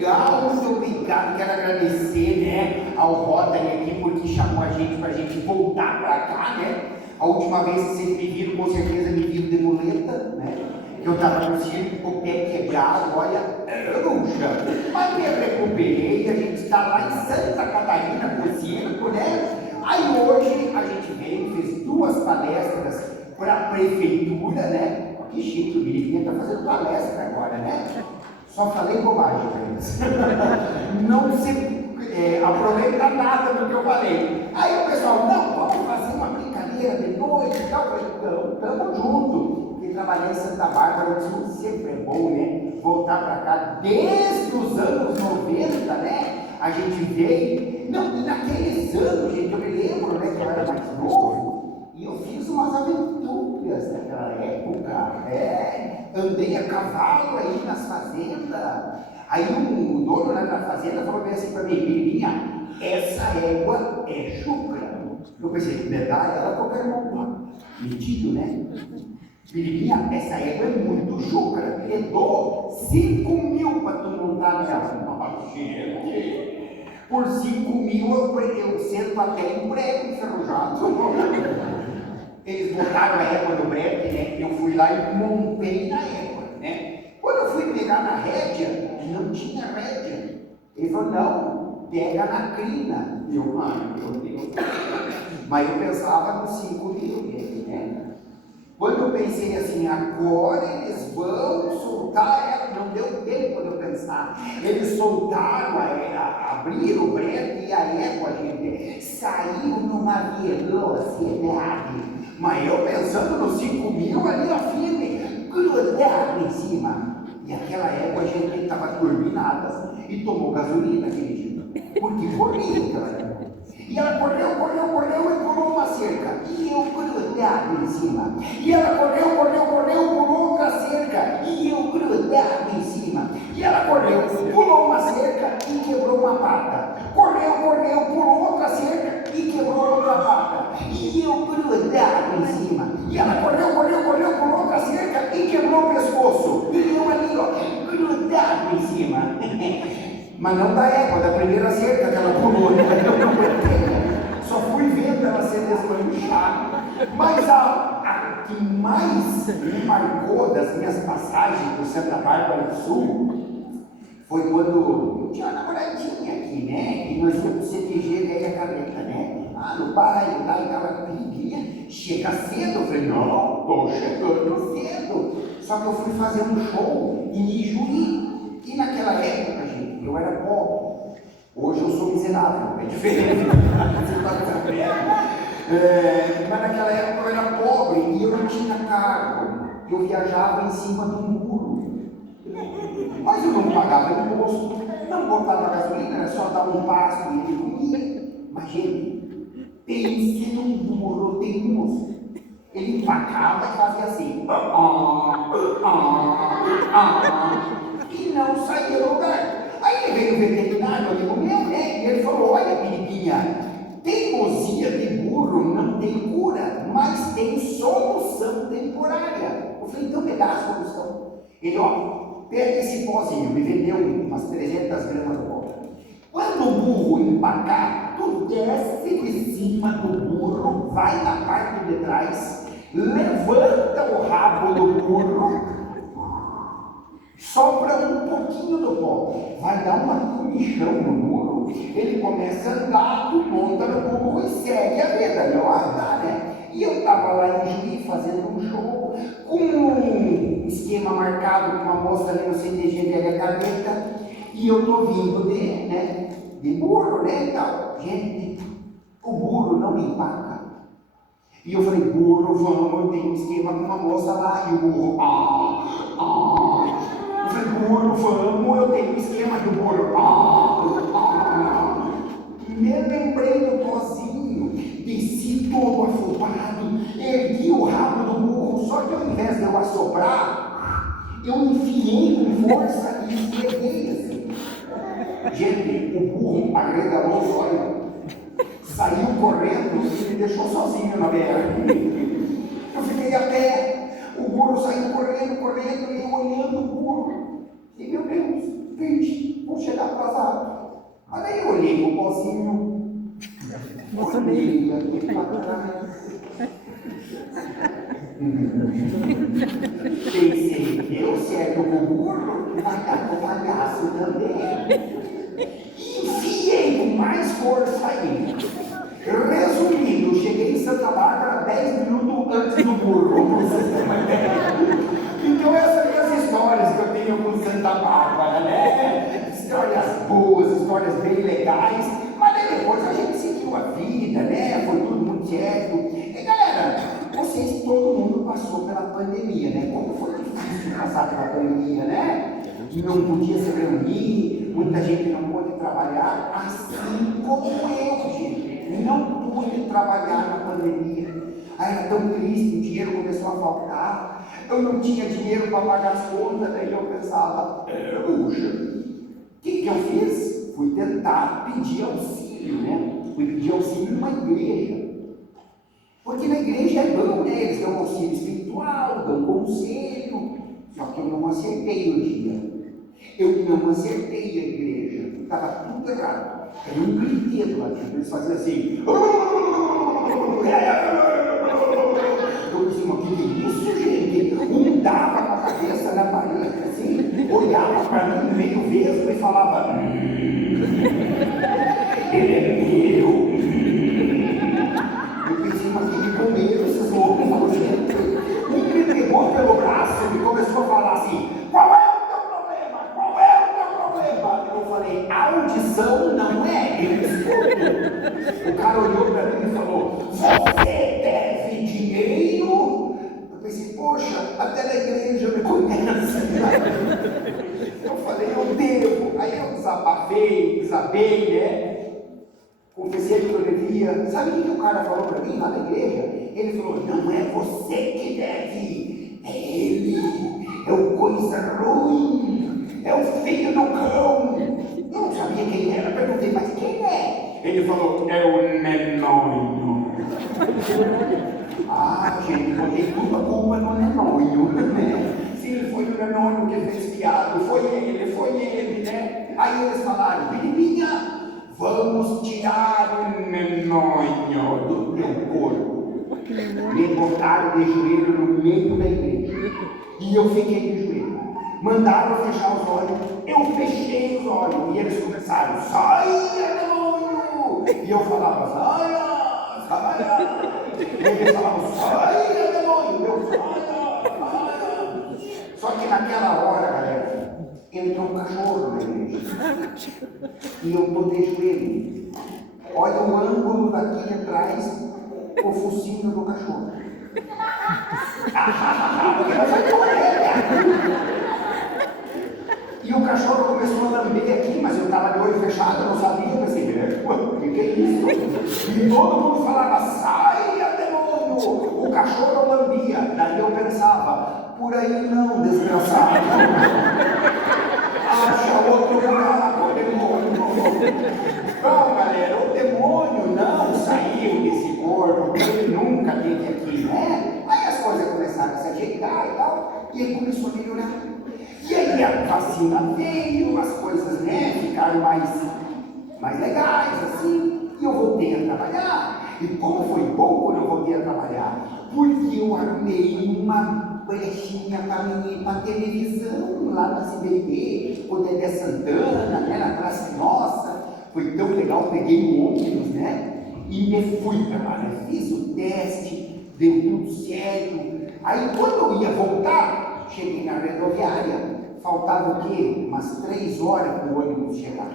legal, muito obrigado. Quero agradecer, né, ao Rotary aqui, porque chamou a gente pra gente voltar pra cá, né? A última vez que vocês me viram, com certeza me viram de muleta, né? Eu tava no circo com o pé quebrado, olha, puxa. Mas me recuperei, a gente está lá em Santa Catarina com o circo, né? Aí hoje a gente veio, fez 2 palestras para a prefeitura, né? Que chique, o Biribinha está fazendo palestra agora, né? Só falei bobagem para eles. Não se aproveita nada do que eu falei. Aí o pessoal, não, vamos fazer uma brincadeira de noite e tal. Eu falei, tamo junto. Porque trabalhar em Santa Bárbara do Sul sempre é bom, né? Voltar para cá desde os anos 90, né? A gente veio, não, naqueles anos, gente, eu me lembro, né, que eu era mais novo, e eu fiz umas aventuras naquela época, andei a cavalo aí nas fazendas. Aí o dono lá da fazenda falou bem assim para mim, Biribinha, essa égua é chucra. Eu pensei, verdade, ela qualquer um, metido, né? Biribinha, essa égua é muito chucra, eu dou 5.000 para tu montar nela. Por 5.000 eu sento até em breve enferrujado. Eles botaram a égua no brete, né? Eu fui lá e montei na égua, né? Quando eu fui pegar na rédea, não tinha rédea. Ele falou, não, pega na crina. E eu, meu Deus. Mas eu pensava nos 5.000, né? Quando eu pensei assim, agora eles vão soltar ela, não deu tempo de eu pensar. Eles soltaram, abriram o brete e a égua, gente, saiu numa velocidade. Mas eu pensando nos 5.000 ali, a firme, grudado em cima. E aquela égua, a gente estava turbinada e tomou gasolina aquele dia. Porque corria aquela égua. E ela correu e pulou uma cerca. E eu grudado em cima. E ela correu, pulou outra cerca. E eu grudado em cima. E ela correu, pulou uma cerca e quebrou uma pata. Correu, pulou outra cerca e quebrou outra pata. E eu grudado em cima. E ela correu, pulou outra cerca e quebrou o pescoço. E eu ali, ó, grudado em cima. Mas não da égua, da primeira cerca que ela pulou, né? Eu não aguentei. Só fui vendo ela ser desmanchada. Mas a que mais me marcou das minhas passagens por Santa Bárbara do Sul foi quando eu tinha uma namoradinha aqui, né? E nós íamos pro CTG Velha Careta, né? No bairro, lá e tava pequenininha. Chega cedo. Eu falei, não, tô chegando cedo. Só que eu fui fazer um show em Ijuí. E naquela época, gente, eu era pobre. Hoje eu sou miserável, é diferente. Mas naquela época eu era pobre e eu não tinha carro. Eu viajava em cima de um muro. Mas eu não pagava imposto, não botava gasolina, era só dar um passo e ele comia. Mas, gente, pense num burro teimoso. Ele empacava e fazia assim. E não saía do lugar. Aí veio o veterinário, amigo meu, né? E ele falou, olha, Biribinha, teimosia de burro não tem cura, mas tem solução temporária. Eu falei, então me dá a solução. Ele, ó, pega esse pozinho, me vendeu umas 300 gramas do pó. Quando o burro empacar, tu desce de cima do burro, vai na parte de trás, levanta o rabo do burro, sopra um pouquinho do pó, vai dar uma comichão no burro, ele começa a andar, tu monta no burro e segue a vida, não andar, né? E eu estava lá em Juiz fazendo um show, com um esquema marcado com uma moça ali no CTG Velha Careta, e eu tô vindo de burro, né, e tal. Gente, o burro não me empaca. E eu falei, burro, vamos, eu tenho um esquema com uma moça lá, e o burro, Eu falei, burro, vamos, eu tenho um esquema do burro, Me lembrei do pozinho, desci todo afobado, ergui o rabo do burro, só que ao invés de eu assoprar, eu enfiei com força e esfreguei assim. Gente, o burro arregalou os olhos, saiu correndo e me deixou sozinho na BR. Eu fiquei a pé, o burro saiu correndo, e eu olhando o burro. E meu Deus, perdi, vou chegar lado. Mas aí eu olhei pro pozinho, olhei aqui para trás. Pensei, deu certo com o burro, vai dar com o palhaço também. Enfiei com mais força aí. Resumindo, cheguei em Santa Bárbara 10 minutos antes do burro. Então essas são as histórias que eu tenho com Santa Bárbara, né? Histórias boas, histórias bem legais. Mas aí depois a gente seguiu a vida, né? Foi tudo muito certo. E galera, vocês, todo mundo passou pela pandemia, né? Como foi difícil passar pela pandemia, né? Não podia se reunir, muita gente não pôde trabalhar, assim como eu, gente. Não pude trabalhar na pandemia. Aí era tão triste, o dinheiro começou a faltar, eu não tinha dinheiro para pagar as contas, daí eu pensava, puxa, o que eu fiz? Fui tentar pedir auxílio, né? Fui pedir auxílio numa igreja. Porque na igreja é bom, né? Eles dão auxílio espiritual, dão conselho. Só que eu não acertei o dia. Eu não acertei a igreja. Estava tudo errado. Era um brinquedo lá dentro. Eles faziam assim. Eu disse, mas que é isso, gente? Um dava com a cabeça na parede, assim, olhava para mim meio vesgo e falava: ele é meu. Eu pensei, mas que me comeram esses loucos. Um me pegou pelo braço e começou a falar assim: qual é o teu problema? Qual é o teu problema? Eu falei: audição não é escudo. O cara olhou para mim e falou: você deve dinheiro? Eu pensei, poxa, até na igreja me conhece. Eu falei, eu devo. Aí eu desabei, né? Confessei que eu devia. Sabe o que o cara falou para mim lá na igreja? Ele falou: não é você que deve, é ele, é o coisa ruim, é o filho do cão. Eu não sabia quem era, perguntei, mas quem é? Ele falou: é o Nenônio. Ah, gente, botei tudo a culpa no Nenônio, né? Sim, foi o Nenônio que fez piada, foi ele, né? Aí eles falaram: Piripinha, vamos tirar o Nenônio do teu corpo. Me botaram de joelho no meio da igreja. E eu fiquei de joelho. Mandaram eu fechar os olhos. Eu fechei os olhos. E eles começaram: saia, demônio! E eu falava: saia, saia. E eles falavam: saia, demônio! Eu saia. Só que naquela hora, galera, entrou um cachorro na igreja. E eu estou de joelho. Olha o ângulo daqui atrás, o focinho do cachorro. Porque nós vai correr. E o cachorro começou a lamber aqui, mas eu estava de olho fechado, eu não sabia, eu pensei, o que é isso? E todo mundo falava: saia, demônio! O cachorro lambia. Daí eu pensava: por aí não, desgraçado. Acha outro buraco, demônio. Não, galera, o demônio não saiu desse corpo, ele nunca teve aqui, né? Aí as coisas começaram a se ajeitar e tal, e aí começou a melhorar. E aí a vacina veio, as coisas, né, ficaram mais legais, assim, e eu voltei a trabalhar. E como foi bom quando eu voltei a trabalhar? Porque eu armei uma brechinha para televisão lá na CBT, o Dedé Santana, né, na Praça Nossa. Foi tão legal, peguei um ônibus, né, e me fui para lá, né, fiz o teste, deu tudo certo. Aí quando eu ia voltar, cheguei na rodoviária, faltava o quê? Umas 3 horas para o ônibus chegar.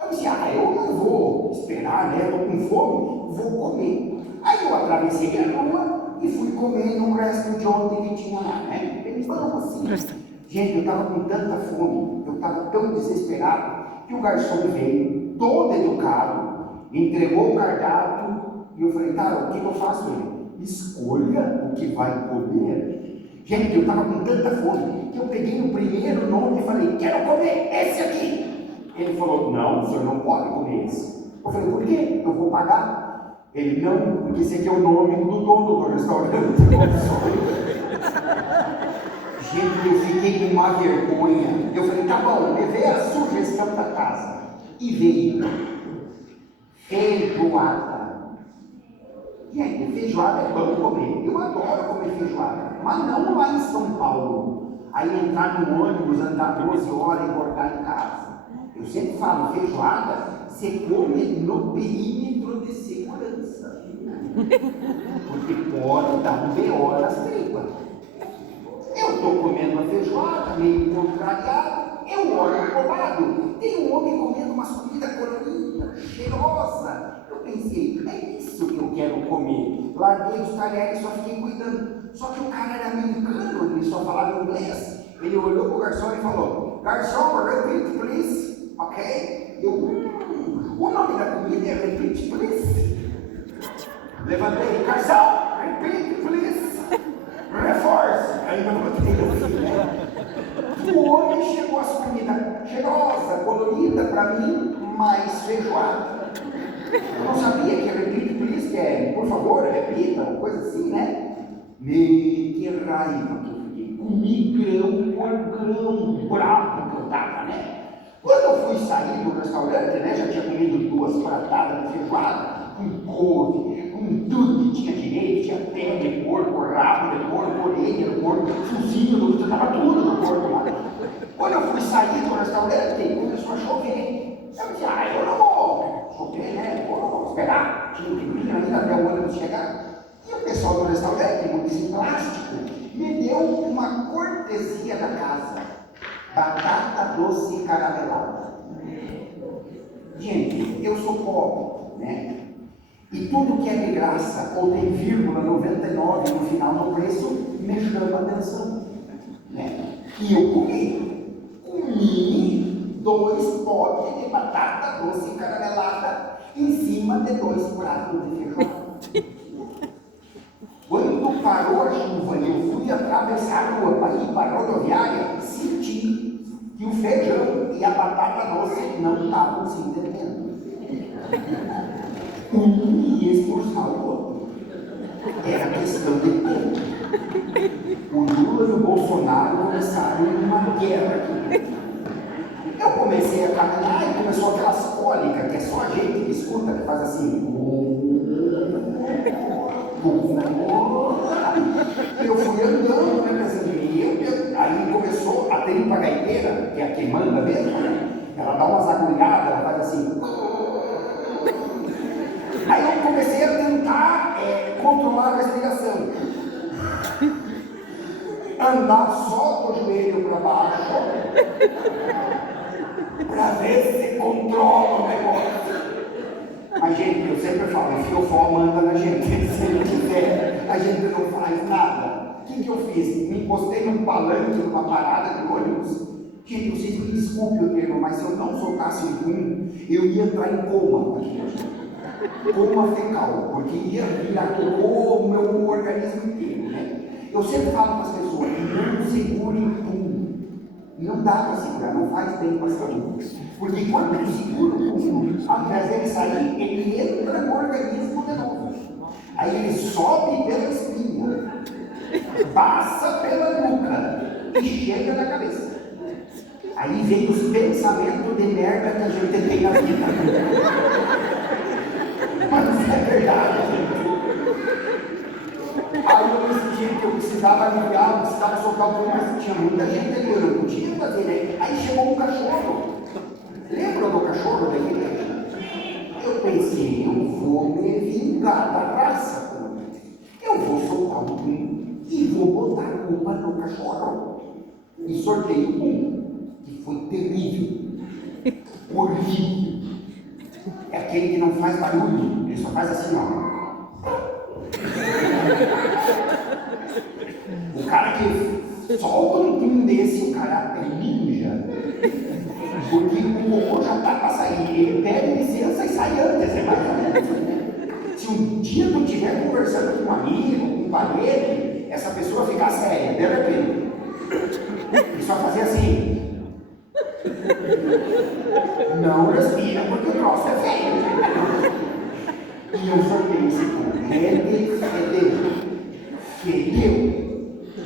Eu disse: eu não vou esperar, né? Estou com fome, vou comer. Aí eu atravessei a rua e fui comer num resto de ontem que tinha lá, né? Bem bom assim. Gente, eu estava com tanta fome, eu estava tão desesperado, que o garçom veio, todo educado, me entregou o cardápio, e eu falei: cara, o que eu faço? Ele: escolha o que vai comer. Gente, eu estava com tanta fome, que eu peguei o primeiro nome e falei: quero comer esse aqui. Ele falou: não, o senhor não pode comer esse. Eu falei: por quê? Eu vou pagar. Ele: não, porque esse aqui é o nome do dono do restaurante. Gente, eu fiquei com uma vergonha. Eu falei: tá bom, levei a sugestão da casa. E veio feijoada. Gente, feijoada é bom comer. Eu adoro comer feijoada, mas não lá em São Paulo. Aí entrar no ônibus, andar 12 horas e voltar em casa. Eu sempre falo, feijoada, você come no perímetro de segurança. Porque pode dar um B.O. nas tripas. Eu estou comendo uma feijoada, meio contrariado, eu olho pro lado, tem um homem comendo uma comida colorida, cheirosa. Eu pensei, é isso que eu quero comer. Larguei os talheres e só fiquei cuidando. Só que o cara era americano, ele só falava inglês. Ele olhou pro garçom e falou, garçom, repeat please, ok? Eu, o nome da comida é repeat please. Levantei, garçom, repeat please. Reforce! Ainda não botei assim, né? O homem chegou às comidas cheirosa, colorida, para mim, mais feijoada. Eu não sabia que repeat please, que é, por favor, repita, uma coisa assim, né? Que raiva que eu fiquei. Comi grão por grão, bravo que eu tava, né? Quando eu fui sair do restaurante, né, já tinha comido 2 pratadas de feijoada, com couve, com tudo que tinha direito, tinha pé de porco, rabo de porco, orelha de porco, focinho do porco, estava tudo no porco lá. Quando eu fui sair do restaurante, começou a chover. Eu disse, eu não vou chover, né? Vou esperar, tinha um tempinho ainda até o ônibus chegar. E o pessoal do restaurante, muito em plástico, me deu uma cortesia da casa. Batata doce caramelada. Gente, eu sou pobre, né? E tudo que é de graça ou tem vírgula 99 no final do preço me chama a atenção, né? E eu comi 2 potes de batata doce caramelada em cima de 2 pratos de feijoada. Quando parou a chuva e eu fui atravessar a rua para ir para a rodoviária, senti que o feijão e a batata doce não estavam se entendendo. Um ia expulsar o outro. Era questão de tempo. O Lula e o Bolsonaro começaram uma guerra aqui. Eu comecei a caminhar e começou aquelas cólicas, que é só a gente que escuta, que faz assim. Eu fui andando, né, pensando, aí começou a ter uma gaiteira, que é a que manda mesmo, né? Ela dá umas agulhadas, ela faz assim. Aí eu comecei a tentar controlar a respiração. Andar só com o joelho para baixo, para ver se controla o negócio. Mas, gente, eu sempre falo, o fiofó manda na gente, se ele quiser, a gente não faz nada. O que eu fiz? Me encostei num palanque, numa parada de ônibus. Gente, vocês me desculpem o termo, mas se eu não soltasse o pum, eu ia entrar em coma aqui. Coma fecal, porque ia virar o meu organismo inteiro, né? Eu sempre falo para as pessoas, não segurem pum. Não dá para segurar, não faz bem para a saúde. Porque quando eu seguro o pum, ao invés dele sair, ele entra no organismo de novo. Aí ele sobe pela espinha, passa pela nuca e chega na cabeça. Aí vem os pensamentos de merda que a gente tem na vida. Mas isso é verdade, gente. Aí eu decidi que eu precisava aliviar, eu precisava soltar o pão, mas tinha muita gente ali, eu não podia fazer, né? Aí chegou um cachorro. Lembra do cachorro da igreja? Eu pensei, eu vou me vingar da raça. Eu vou soltar o pum e vou botar a culpa no cachorro. E sortei o pum, que foi terrível. Horrível. É aquele que não faz barulho, ele só faz assim, ó. O cara que solta um pum desse, o cara é ninja. Porque o cocô já tá para sair, ele pede licença e sai antes, é mais ou menos. Se um dia tu estiver conversando com um amigo, com um parente, essa pessoa ficar séria, de repente, e só fazer assim. Não respira porque o troço é feio. E eu soltei esse pum. Fedeu.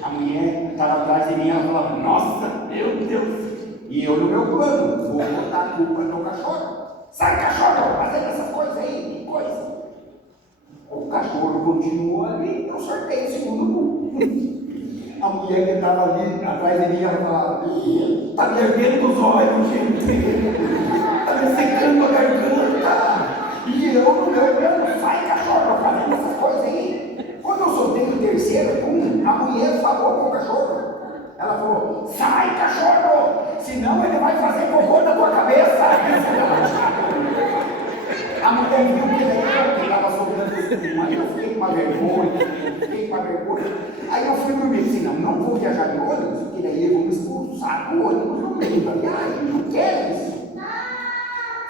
A mulher estava atrás de mim, ela falava, nossa, meu Deus. E eu no meu plano, vou botar culpa do cachorro. Sai, cachorro, fazendo essas coisas aí, que coisa. O cachorro continuou ali, eu sorteio o segundo culto. A mulher que estava ali atrás de mim, ela falava: está me ardendo os olhos, gente. Está me secando a garganta. E eu no meu plano, sai, cachorro, fazendo essas coisas aí. Quando eu soltei o terceiro, a mulher falou com o cachorro. Ela falou: sai, cachorro, senão ele vai fazer cocô na tua cabeça. A mulher viu que ele estava soltando espuma. Aí eu fiquei com uma vergonha, Aí eu fui dormir, assim, não vou viajar de ônibus, porque daí eu vou me expulsar do ônibus no meio da viagem, não quero isso.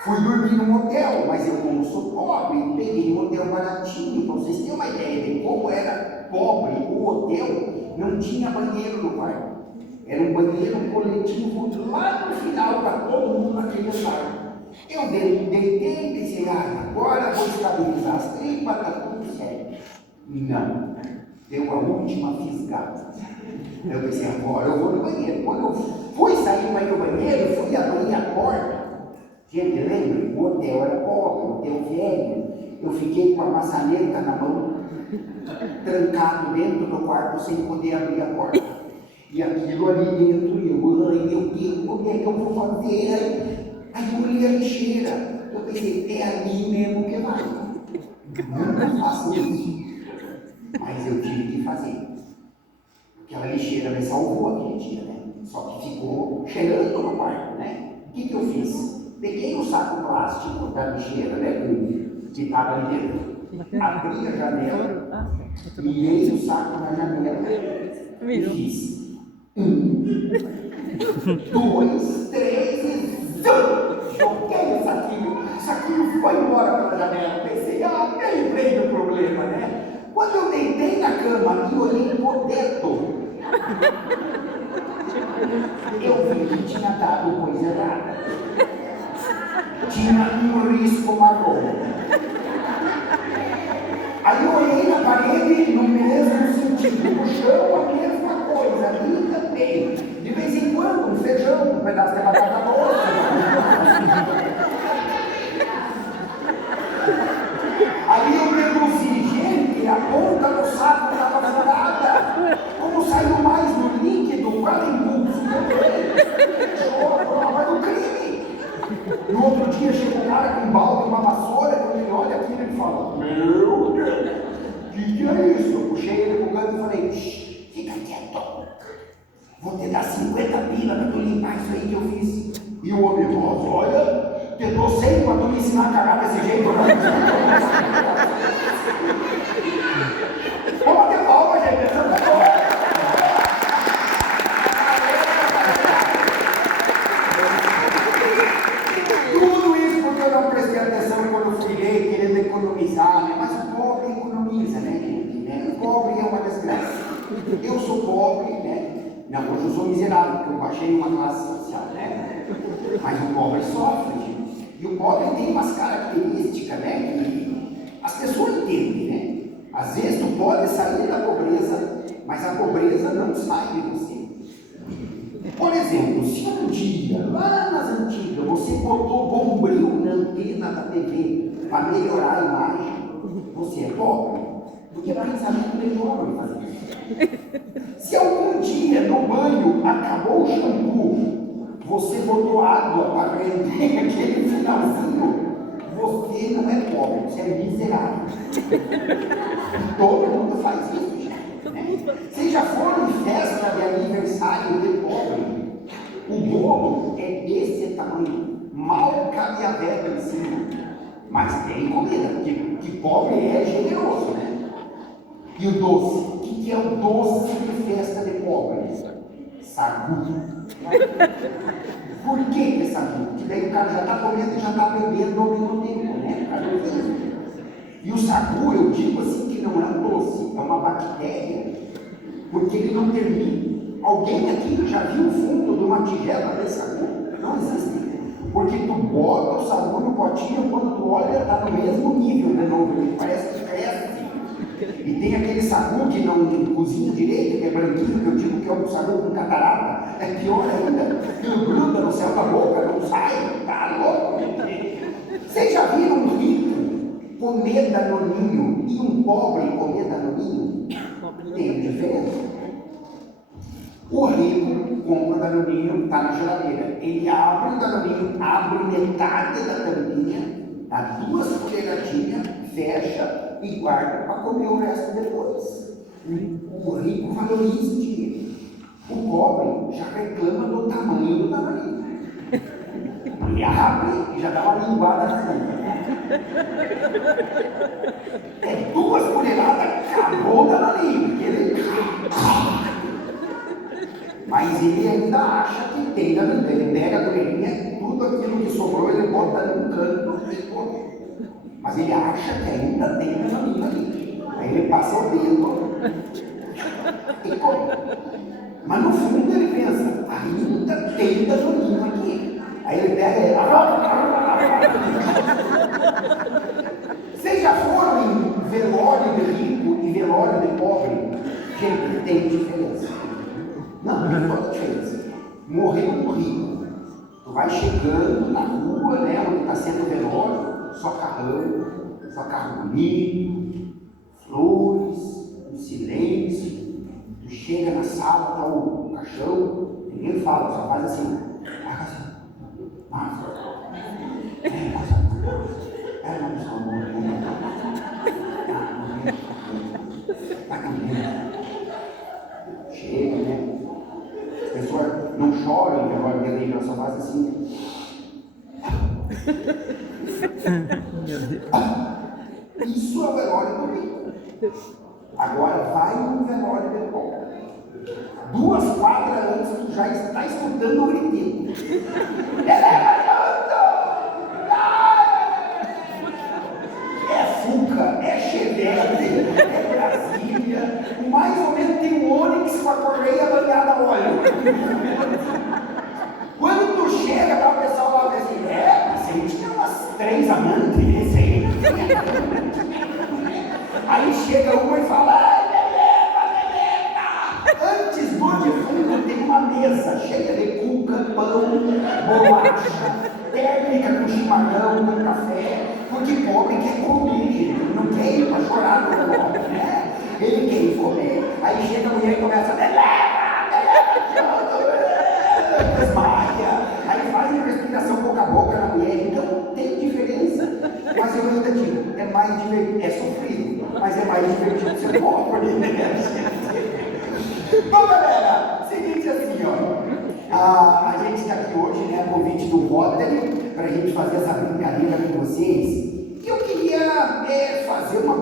Fui dormir num hotel, mas eu, como sou pobre, peguei um hotel baratinho, para vocês terem uma ideia de como era pobre o hotel, não tinha banheiro no quarto. Era um banheiro coletivo lá no final, para todo mundo naquele andar. Eu deitei e pensei: agora vou estabilizar as tripas, está tudo certo. Não, deu a última fisgada. Eu pensei: agora eu vou no banheiro. Quando eu fui sair para ir no banheiro, fui abrir a porta. Gente, lembra? O hotel era pobre, o hotel velho. Eu fiquei com a maçaneta na mão, trancado dentro do quarto sem poder abrir a porta. E aquilo ali dentro, ai meu Deus, como é que eu vou fazer? Aí eu olhei a lixeira, eu pensei: é ali mesmo que vai. Nunca faço isso. Mas eu tive que fazer. Aquela lixeira me salvou aquele dia, né? Só que ficou cheirando no quarto, né? O que eu fiz? Peguei o saco plástico da lixeira, né? Que estava ali dentro. Abri a janela, mirei o saco na janela e fiz 1, 2, 3 e joguei o saquinho foi embora pela janela. Pensei: me livrei do problema, né? Quando eu deitei na cama e olhei por dentro, eu vi que tinha dado coisa errada. Tinha um risco marrom. Aí eu olhei na parede no mesmo sentido, no chão a mesma coisa, ali também. De vez em quando um feijão, um pedaço de batata doce. Aí eu deduzi: gente, a ponta do saco estava furada. Como saiu mais no líquido, qual impulso que eu dei? Fechou a prova do crime. No outro dia chega um cara com um balde, uma vassoura, quando ele olha aquilo ele fala: meu Deus, que é isso? Eu puxei ele pro canto e falei: fica quieto, vou te dar 50 pila para tu limpar isso aí que eu fiz. E o homem falou: olha, te dou 100 para tu me ensinar a cagar desse jeito. Vamos bater palma, gente, essa é tudo isso porque eu não prestei atenção quando eu fui ler, querendo economizar, né? Mas o pobre economiza, né, gente? O pobre é uma desgraça. Eu sou pobre, né? Não, hoje eu sou miserável, porque eu baixei uma classe social, né? Mas o pobre sofre, gente. E o pobre tem umas características, né? Que as pessoas entendem, né? Às vezes tu pode sair da pobreza, mas a pobreza não sai de você. Por exemplo, se um dia, lá nas antigas, você botou bombril na antena da TV para melhorar a imagem, você é pobre, porque pensamento melhor em fazer isso. Se algum dia no banho acabou o shampoo, você botou água para prender aquele finalzinho, você não é pobre, você é miserável. Todo mundo faz isso, gente. Né? Vocês já foram em festa de aniversário de pobre? O bolo é desse tamanho, mal cabe a vela em cima. Mas tem comida, porque pobre é generoso, né? E o doce? O que é o doce de festa de pobre? Sagu. Por que é sagu? Porque daí o cara já está comendo e já está bebendo ao mesmo tempo, né? E o sagu, eu digo assim, que não é um doce, é uma bactéria, porque ele não termina. Alguém aqui já viu o fundo de uma tigela de sagu? Não existe. Porque tu bota o sagu no potinho, quando tu olha, está no mesmo nível de novo, ele parece que cresce. E tem aquele sagu que não cozinha direito, que é branquinho, que eu digo que é um sagu com catarata, é pior ainda, aquilo gruda no céu da boca, não sai, tá comer danoninho e um pobre comer danoninho, tem diferença. O rico compra danoninho, está na geladeira. Ele abre o danoninho, abre metade da tampinha, dá 2 colheradinhas, fecha e guarda para comer o resto depois. O rico valoriza o dinheiro. O pobre já reclama do tamanho do danoninho. Ele abre e já dá uma linguada na frente. É 2 colheradas, acabou o danoninho, porque ele... Mas ele ainda acha que tem danoninho. Ele pega a colherinha, tudo aquilo que sobrou, ele bota num canto e come. Mas ele acha que ainda tem danoninho ali. Aí ele passa o dedo e come. Mas no fundo ele pensa, ainda tem danoninho aqui. Aí ele pega e... Vocês já foram em velório de rico e velório de pobre? Gente, tem diferença. Não, tem toda diferença. Morreu um rico. Tu vai chegando na rua, né, onde está sendo velório, só carro bonito, flores, um silêncio. Tu chega na sala, está o caixão, ninguém fala, só faz assim. Chega, né? As pessoas não choram em velório de igreja, só faz assim. Isso é o velório do rico. Agora vai no velório de pobre. 2 quadras antes, tu já está escutando o gritinho. Eleva junto! É Fuca, é Chevette, é Brasília, mais ou menos tem um Onix com a correia banhada a óleo. Quando tu chega, tá, o pessoal lá diz assim, mas a gente tem umas 3 amantes nesse aí. Aí chega uma e fala, antes do defunto tem uma mesa cheia de cuca, pão, bolacha, térmica com chimarrão, com café, porque pobre quer comer, gente, não quer ir para chorar no velório, né? Ele quer ir comer. Aí chega a mulher e começa, desmaia, aí faz uma respiração boca a boca na mulher, então tem diferença. Mas eu ainda digo, é mais divertido, é sofrido, mas é mais divertido ser pobre, né? Bom, galera, seguinte assim, ó, a gente está aqui hoje, né, a convite do Rotary, para a gente fazer essa brincadeira com vocês, e eu queria fazer uma